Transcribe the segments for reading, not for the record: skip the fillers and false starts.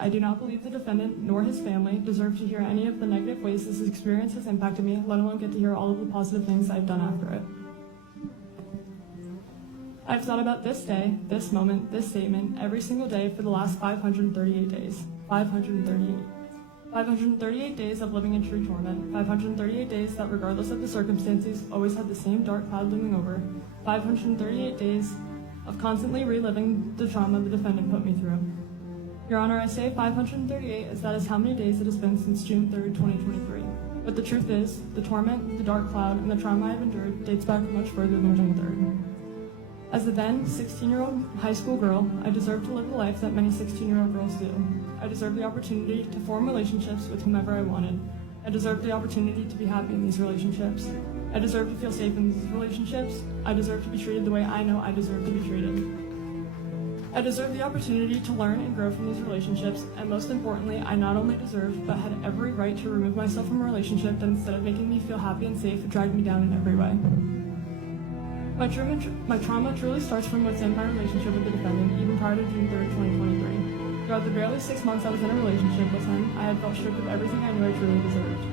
I do not believe the defendant nor his family deserve to hear any of the negative ways this experience has impacted me, let alone get to hear all of the positive things I've done after it. I've thought about this day, this moment, this statement every single day for the last 538 days. 538. 538 days of living in true torment. 538 days that, regardless of the circumstances, always had the same dark cloud looming over. 538 days of constantly reliving the trauma the defendant put me through. Your Honor, I say 538 as that is how many days it has been since June 3rd, 2023. But the truth is, the torment, the dark cloud, and the trauma I've endured dates back much further than June 3rd. As a then 16-year-old high school girl, I deserve to live the life that many 16-year-old girls do. I deserve the opportunity to form relationships with whomever I wanted. I deserve the opportunity to be happy in these relationships. I deserve to feel safe in these relationships. I deserve to be treated the way I know I deserve to be treated. I deserve the opportunity to learn and grow from these relationships, and most importantly, I not only deserved, but had every right to remove myself from a relationship that instead of making me feel happy and safe, dragged me down in every way. My trauma truly starts from within my relationship with the defendant, even prior to June 3rd, 2023. Throughout the barely 6 months I was in a relationship with him, I had felt stripped of everything I knew I truly deserved.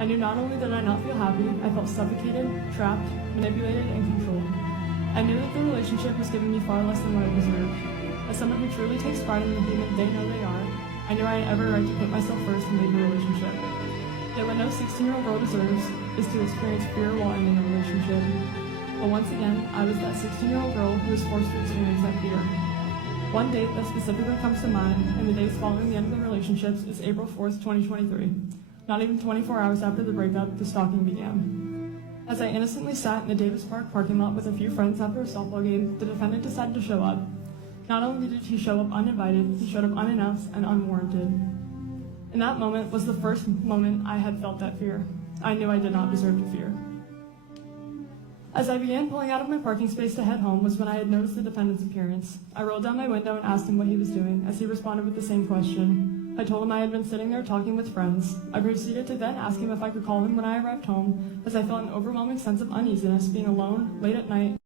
I knew not only did I not feel happy, I felt suffocated, trapped, manipulated, and controlled. I knew that the relationship was giving me far less than what I deserved. As someone who truly takes pride in the human they know they are, I knew I had every right to put myself first and leave the relationship. Yet what no 16-year-old girl deserves is to experience fear while ending a relationship. But once again, I was that 16-year-old girl who was forced to experience that fear. One date that specifically comes to mind in the days following the end of the relationships is April 4th, 2023. Not even 24 hours after the breakup, the stalking began. As I innocently sat in the Davis Park parking lot with a few friends after a softball game, the defendant decided to show up. Not only did he show up uninvited, he showed up unannounced and unwarranted. In that moment was the first moment I had felt that fear. I knew I did not deserve to fear. As I began pulling out of my parking space to head home was when I had noticed the defendant's appearance. I rolled down my window and asked him what he was doing, as he responded with the same question. I told him I had been sitting there talking with friends. I proceeded to then ask him if I could call him when I arrived home, as I felt an overwhelming sense of uneasiness being alone, late at night,